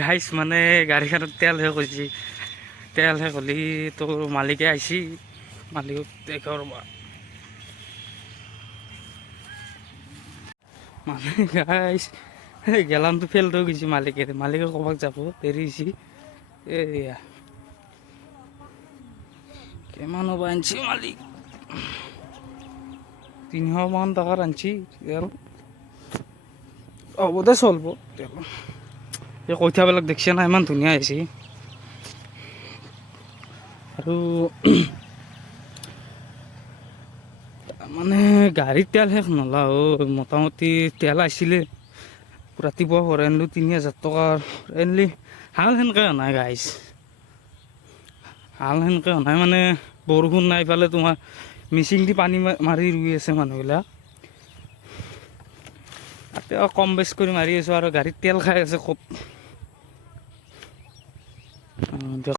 গাইছ মানে গাড়ীখনত তেল শেষ হৈছে। তেল শেষ হ'লে তোৰ মালিকে আহিছি, মালিকক দেখৰ ৰ'বা মানে গাইছ গেলানটো ফেল হৈ গৈছে। মালিকে ক'ৰবাত যাব দেৰি হৈছে। এয়া কিমান হ'ব আনছি মালিক, 300 মান টকাৰ আনছি তেল। হ'ব দে চলব তেল। এই কঠীয়াবিলাক দেখছে না ইমান ধুনীয়া হৈছে। আৰু মানে গাড়ীত তেল শেষ নহ'লা মোটামুটি তেল আহিছিলে ৰাতিপুৱা ভৰাই আনিলোঁ 3000 টকাৰ আনিলি। হাল সেনেকৈ নাই গাইছ, হাল সেনেকৈ নাই মানে বৰষুণ নাই পালে তোমাৰ মিচিং দি পানী মাৰি ৰুই আছে মানুহবিলাক। তাতে কম বেছ কৰি মাৰি আছোঁ আৰু গাড়ীত তেল খাই আছে খুব।